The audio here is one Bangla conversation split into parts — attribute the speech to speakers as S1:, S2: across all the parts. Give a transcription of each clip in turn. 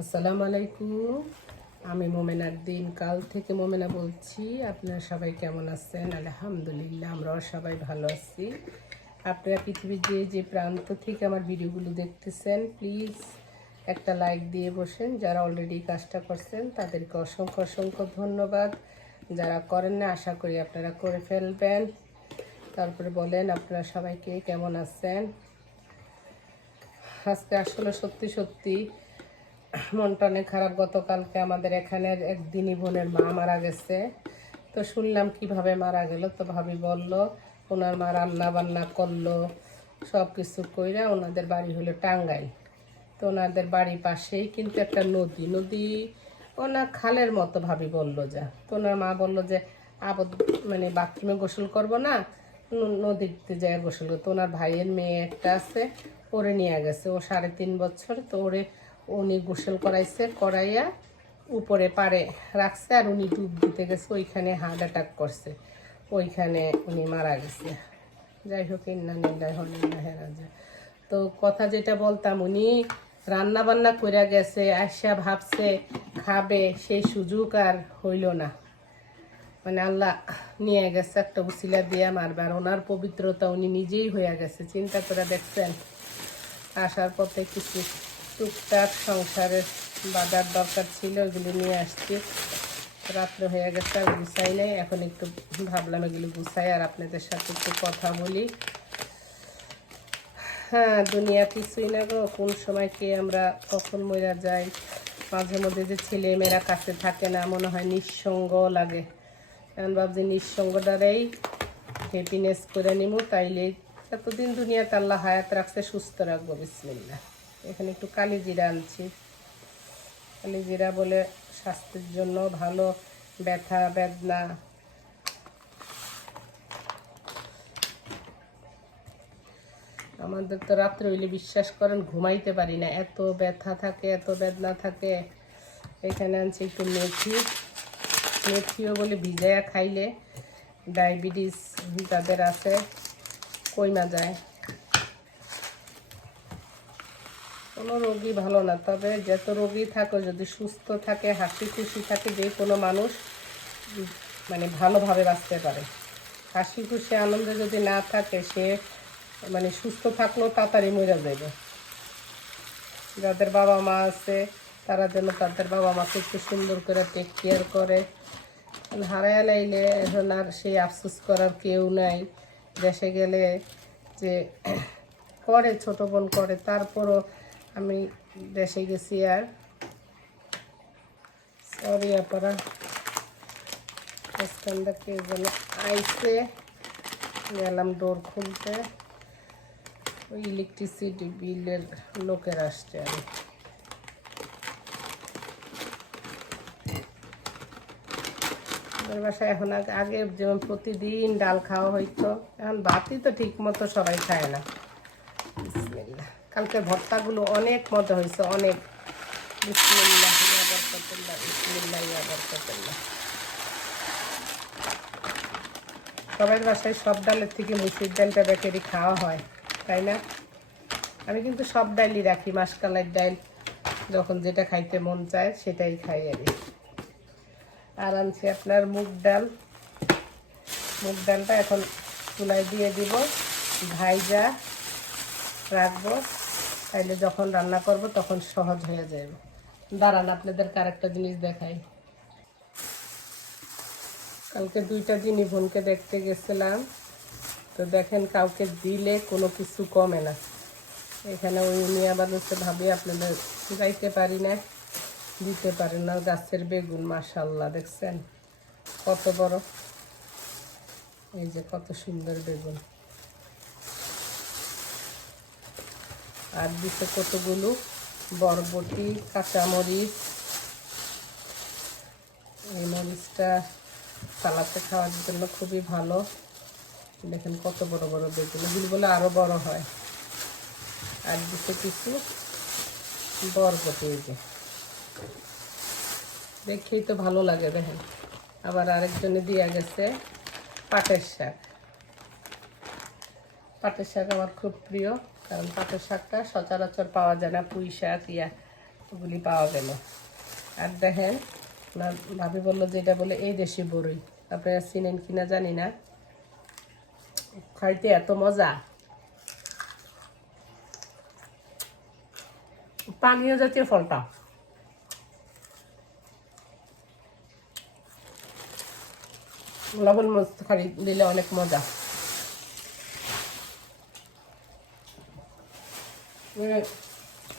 S1: আসসালামু আলাইকুম। আমি মোমেনার দিন কাল থেকে মোমেনা বলছি, আপনারা সবাই কেমন আছেন? আলহামদুলিল্লাহ, আমরাও সবাই ভালো আছি। আপনারা পৃথিবীর যে যে প্রান্ত থেকে আমার ভিডিওগুলো দেখতেছেন, প্লিজ একটা লাইক দিয়ে বসেন। যারা অলরেডি কাজটা করছেন, তাদেরকে অসংখ্য অসংখ্য ধন্যবাদ। যারা করেন না, আশা করি আপনারা করে ফেলবেন। তারপরে বলেন, আপনারা সবাইকে কেমন আছেন? আজকে আসলে সত্যি সত্যি মনটা অনেক খারাপ। গতকালকে আমাদের এখানের এক দিনী বোনের মা মারা গেছে। তো শুনলাম কীভাবে মারা গেল, তো ভাবি বলল, ওনার মা রান্না বান্না করল সব কিছু কইরা ওনাদের বাড়ি হলো টাঙ্গাইল। তো ওনাদের বাড়ির পাশেই কিন্তু একটা নদী। নদী ওনার খালের মতো, ভাবি বলল যা। তো ওনার মা বলল যে, আবদ মানে বাথরুমে গোসল করব না নদীতে যায় গোসল করতো ওনার ভাইয়ের মেয়ে একটা আছে, ওরে নিয়ে গেছে। ও সাড়ে তিন বছর, তো ওরে উনি গোসল করাইছে, করাইয়া উপরে পারে রাখছে আর উনি ডুব দিতে গেছে, ওইখানে হার্ট অ্যাটাক করছে। ওইখানে উনি মারা গেছে। যাই হোক, ইন্না তো কথা যেটা বলতাম, উনি রান্না বান্না করে গেছে আসা ভাবছে, খাবে, সেই সুযোগ আর হইল না। মানে আল্লাহ নিয়ে গেছে একটা উসিলা দিয়ে মারবে আর ওনার পবিত্রতা উনি নিজেই হয়ে গেছে। চিন্তা করে দেখছেন, আসার পথে কিছু টুকটাক সংসারের বাজার দরকার ছিল, ওইগুলি নিয়ে আসছি। রাত্র হয়ে গেছে, আর গুছাই নাই। এখন একটু ভাবলাম এগুলি গুছাই, আর আপনাদের সাথে একটু কথা বলি। হ্যাঁ দুনিয়া কিছুই না গো। কোন সময় কে আমরা কখন মরা যাই? মাঝে মধ্যে যে ছেলে মেয়েরা কাছে থাকে না, মনে হয় নিঃসঙ্গ লাগে। এখন ভাবছি নিঃসঙ্গটারেই হ্যাপিনেস করে নিব তাইলে এতদিন দুনিয়াতে আল্লাহ হায়াত রাখছে, সুস্থ রাখব বিসমিল্লা এখানে একটু কালি জিরা আনছি। কালি জিরা বলে স্বাস্থ্যের জন্য ভালো, ব্যথা, বেদনা। আমাদের তো রাত্রে হইলে বিশ্বাস করেন, ঘুমাইতে পারি না। এত ব্যথা থাকে, এত বেদনা থাকে। এখানে আনছি একটু মেথি। মেথিও বলে ভিজায়া খাইলে ডায়াবেটিস যাদের আছে, কইমা যায়। কোনো রোগী ভালো না। তবে যত রোগী থাকো, যদি সুস্থ থাকে, হাসি খুশি থাকে, যে কোনো মানুষ মানে ভালোভাবে বাঁচতে পারে। হাসি খুশি, আনন্দে যদি না থাকে, সে মানে সুস্থ থাকলেও তাড়াতাড়ি মরে যাবে যাদের বাবা মা আছে, তারা যেন তাদের বাবা মাকে একটু সুন্দর করে টেক কেয়ার করে। হারায় লাইলে এখন আর সেই আফসোস করার কেউ নাই। দেশে গেলে যে, করে, ছোট বোন করে, তারপরও আমি দেশে গেছি আর। সরি কে যেন আইসে গেলাম ডোর খুলতে। ওই ইলেকট্রিসিটি বিলের লোকের আসছে আর। বাসায় এখন আগে যেমন প্রতিদিন ডাল খাওয়া হইতো, এখন বাতি তো ঠিক মতো সবাই খায় না। কালকে ভর্তাগুলো অনেক মজা হয়েছে, অনেক। সবার বাসায় সব ডালের থেকে মুসুর ডালটা বেকারি খাওয়া হয়, তাই না? আমি কিন্তু সব ডালই রাখি মাসকালের ডাল, যখন যেটা খাইতে মন চায় সেটাই খাই কি। আর আনছি আপনার মুগ ডাল। মুগ ডালটা এখন চুলায় দিয়ে দিব ভাইজা রাখব। তাইলে যখন রান্না করব তখন সহজ হয়ে যাবে দাঁড়ান আপনাদেরকে আরেকটা জিনিস দেখাই। কালকে দুইটা দিন বোনকে দেখতে গেছিলাম। তো দেখেন কাউকে দিলে কোনো কিছু কমে না। এখানে ওই উনি আবার হচ্ছে, ভাবি, আপনাদের যাইতে পারি না দিতে পারেন না। গাছের বেগুন মাশাল্লাহ দেখছেন? কত বড়। এই যে কত সুন্দর বেগুন। আর দিতে কতগুলো? বরবটি, কাঁচামরিচ, এই মরিচটা সালাতে খাওয়ার জন্য খুবই ভালো। দেখেন কত বড় বড় বেগুন। এগুলো বলে আরও বড় হয়। আর দিতে কিছু বরবটি এই যে। দেখেই তো ভালো লাগে দেখেন। আবার আরেকজনে দিয়া গেছে পাটের শাক। পাটের শাক আমার খুব প্রিয়, কারণ পাটের শাকটা সচরাচর পাওয়া যায় না, পুঁই শাক, ইয়া ওগুলি পাওয়া গেল আর দেখেন ভাবি বলল যে এটা বলে এই দেশি বড়ই আপনারা চিনেন কিনা জানি না। খাইতে এত মজা। পানীয় জাতীয় ফলটা। লবণ মরিচ খালি দিলে অনেক মজা।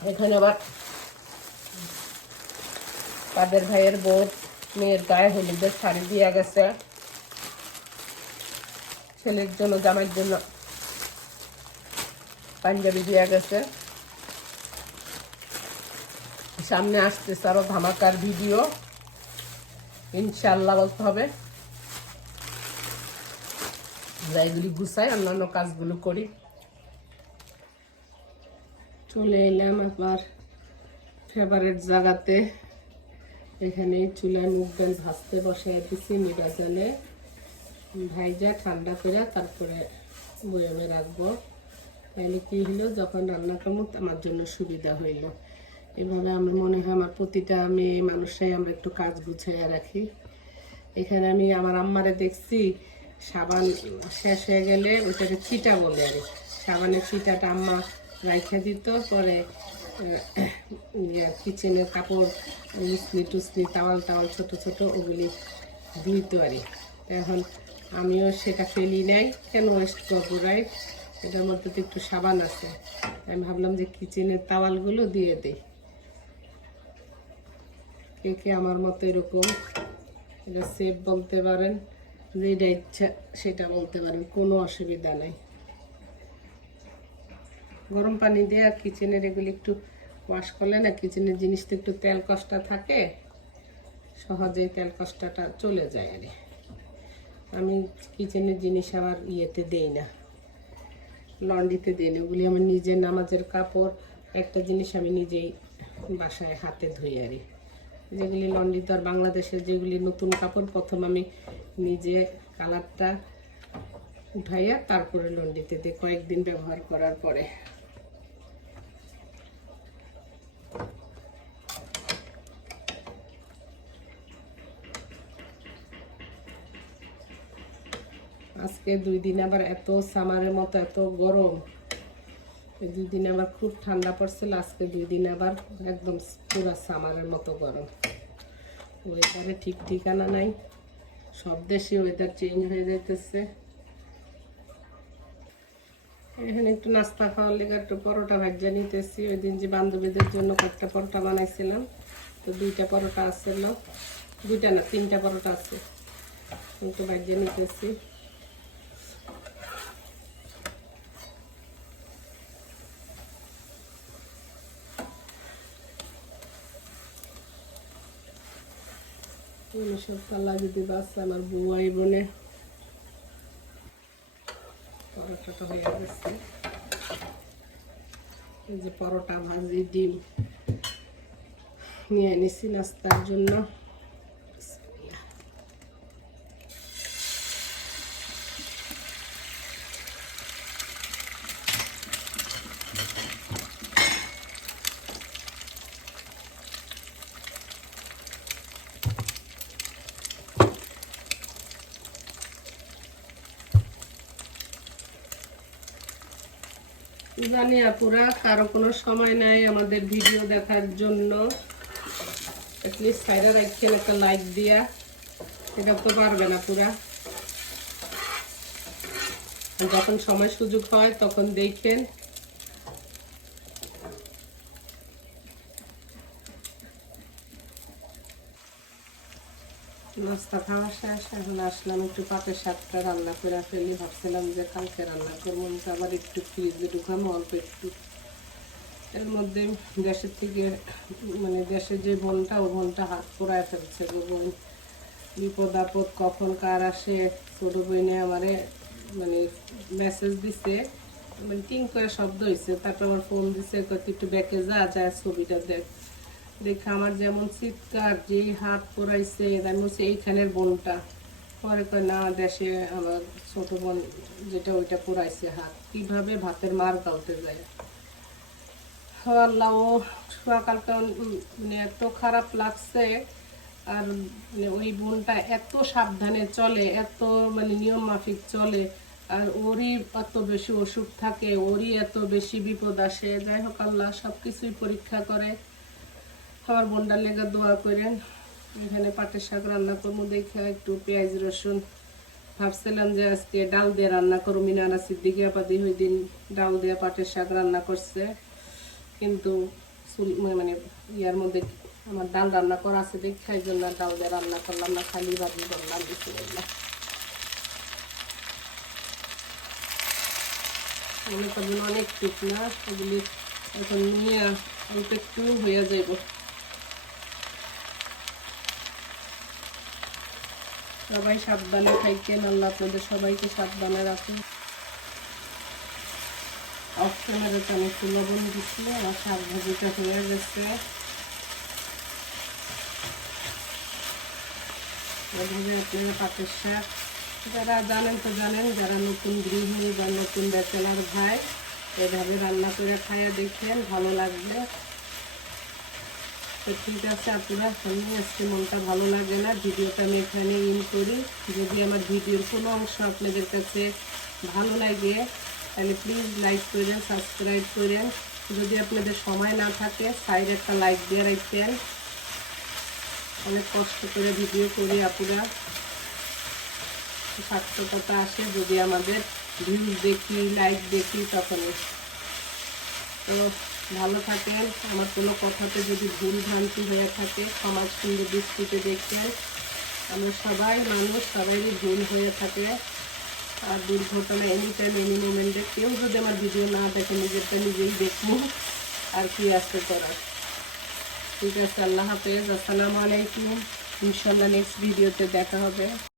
S1: এখানে আবার তাদের ভাইয়ের বউ, মেয়ের গায়ে হলুদের শাড়ি দিয়ে গেছে। ছেলের জন্য, জামাইয়ের জন্য পাঞ্জাবি দিয়ে গেছে। সামনে আসতেছে আরও ধামাকার ভিডিও। ইনশাল্লাহ বলতে হবে। এগুলি গুছাই, অন্যান্য কাজগুলো করি। চলে এলাম আবার ফেভারেট জায়গাতে। এখানে চুলায় মুখ ডাল ভাজতে বসাই দিচ্ছি নিরাজালে। ভাইজা ঠান্ডা করে তারপরে বয়ামে রাখব। তাহলে কি হলো, যখন রান্না করব, আমার জন্য সুবিধা হইল। এভাবে আমার মনে হয় আমার প্রতিটা মেয়ে মানুষরাই আমরা একটু কাজ গুছাইয়া রাখি। এখানে আমি আমার আম্মারে দেখছি, সাবান শেষ হয়ে গেলে ওটাকে চিটা বলে আর সাবানের চিটাটা আম্মা রাইখা দিত, পরে কিচেনের কাপড় ইসলি টুসলি তাওয়াল টাওয়াল ছোট ছোট, ওগুলি ধুইতো আর। এখন আমিও সেটা ফেলি নাই, কেন ওয়েস্ট করব রাইট এটার মধ্যে তো একটু সাবান আছে। আমি ভাবলাম যে কিচেনের তাওয়ালগুলো দিয়ে দিই। কে কে আমার মতো এরকম এটা সেফ বলতে পারেন যেটা ইচ্ছা সেটা বলতে পারেন, কোনো অসুবিধা নাই। গরম পানি দিয়ে আর কিচেনের এগুলি একটু ওয়াশ করলে না কিচেনের জিনিস তো একটু তেল কষ্টা থাকে সহজেই তেল কষ্টাটা চলে যায় আরে। আমি কিচেনের জিনিস আবার ইয়েতে দেই না লন্ড্রিতে দিই না, ওগুলি আমার নিজের নামাজের কাপড়, একটা জিনিস আমি নিজেই বাসায় হাতে ধুই আরি। যেগুলি লন্ড্রি তো আর বাংলাদেশের যেগুলি নতুন কাপড়, প্রথম আমি নিজে কালারটা উঠাইয়া তারপরে লন্ড্রিতে দিই, কয়েকদিন ব্যবহার করার পরে। আজকে দুই দিন আবার এত সামারের মতো, এত গরম। দুই দিন আবার খুব ঠান্ডা পড়ছিল, আজকে দুই দিন আবার একদম পুরো সামারের মতো গরম। ওয়েদারে ঠিক ঠিকানা নাই। সব দেশে ওয়েদার চেঞ্জ হয়ে যাইতেছে। এখানে একটু নাস্তা খাওয়ার লেগে একটু পরোটা ভাজা নিতেছি। ওই দিন যে বান্ধবীদের জন্য কয়েকটা পরোটা বানাইছিলাম। তো দুইটা পরোটা আসছিল দুইটা না, তিনটা পরোটা আছে। একটু ভাজা নিতেছি। সব যদি আমার বউ আই বোনে পরোটাটা যে পরোটা ভাজি, ডিম। নিয়ে এনেছি নাস্তার জন্য। জানি আপুরা, কারও কোনো সময় নাই আমাদের ভিডিও দেখার জন্য। সাইডে রাখছেন একটা লাইক দিয়া। এটা তো পারবে না পুরা যখন সময় সুযোগ হয় তখন দেখেন। নাস্তা খাওয়া শেষ, এখন আসলাম একটু পাটের শাকটা রান্না করে ফেলি। ভাবছিলাম যে কালকে রান্না করব আবার একটু ফ্রিজে ঢুকানো অল্প একটু। এর মধ্যে গ্যাসের থেকে মানে গ্যাসের যে বোনটা ও বোনটা হাত পোড়ায় ফেলছে। গো বোন বিপদ আপদ কখন কার আসে, ছোটো বইনে আমারে মানে মেসেজ দিছে মানে টিং করে শব্দ হয়েছে তারপর আমার ফোন দিছে একটু ব্যাকে যা যা ছবিটা দেখ। দেখে আমার যেমন চিৎকার, যেই হাত পোড়াইছে, আমি বলছি, এইখানের বোনটা। পরে কয়, না, দেশে আমার ছোট বোন যেটা ওইটা পোড়াইছে হাত। কীভাবে ভাতের মার গালতে যায়। আল্লাহ ও সকালটা মানে এত খারাপ লাগছে, আর মানে ওই বোনটা এত সাবধানে চলে, এত মানে নিয়ম মাফিক চলে, আর ওরই এত বেশি অসুখ থাকে, ওরই এত বেশি বিপদ আসে। যাই হোক, আল্লাহ সব কিছুই পরীক্ষা করে। আমার বোনটার লেগে দোয়া করেন। এখানে পাটের শাক রান্না করব, দেখে একটু পেঁয়াজ, রসুন। ভাবছিলাম যে আজকে ডাল দিয়ে রান্না করব মিনানা সিদ্দিকি আপাদি ওই দিন ডাল দিয়ে পাটের শাক রান্না করছে। কিন্তু মানে ইয়ার মধ্যে আমার ডাল রান্না করা আছে দেখে এই জন্য ডাল দিয়ে রান্না করলাম না, খালি ভাবি করলাম বেশি করলাম অনেক ঠিক না, এগুলি এখন নিয়ে একটু হয়ে যাইব। সবাই সাবধানে থাকেন, আল্লাহ আপনাদের সবাইকে সাবধানে রাখুন। ক্যামেরাতে আমি একটু লবণ দিচ্ছি আমার শাক ভাজিটা হয়ে গেছে। এভাবে আপনারা শাক, যারা জানেন তো জানেন, যারা নতুন গৃহিণী বা নতুন ব্যাচেলার ভাই, এভাবে রান্না করে খাইয়ে দেখেন, ভালো লাগবে। তো ঠিক আছে আপনারা আমি আজকে মনটা ভালো লাগে না। ভিডিওটা আমি এখানে ইন করি। যদি আমার ভিডিওর কোনো অংশ আপনাদের কাছে ভালো লাগে, তাহলে প্লিজ লাইক করেন সাবস্ক্রাইব করেন। যদি আপনাদের সময় না থাকে সাইড একটা লাইক দিয়ে রাখবেন। অনেক কষ্ট করে ভিডিও করি আপুরা। সার্থকতা আসে যদি আমাদের ভিউজ দেখি লাইক দেখি, তখনই। তো ভালো থাকেন আমার কোনো কথাতে যদি ভুল ভ্রান্তি হয়ে থাকে, সমাজ সুন্দর দৃষ্টিতে দেখবেন আমরা সবাই মানুষ সবারই ভুল হয়ে থাকে। আর দুর্ঘটনা এনি টাইম এনি মোমেন্টে কেউ যদি আমার ভিডিও না দেখে, নিজেরটা নিজেই দেখব আর কি আসতে করার। ঠিক আছে, আল্লাহ হাফেজ, আসসালামু আলাইকুম। ইনশাল্লাহ নেক্সট ভিডিওতে দেখা হবে।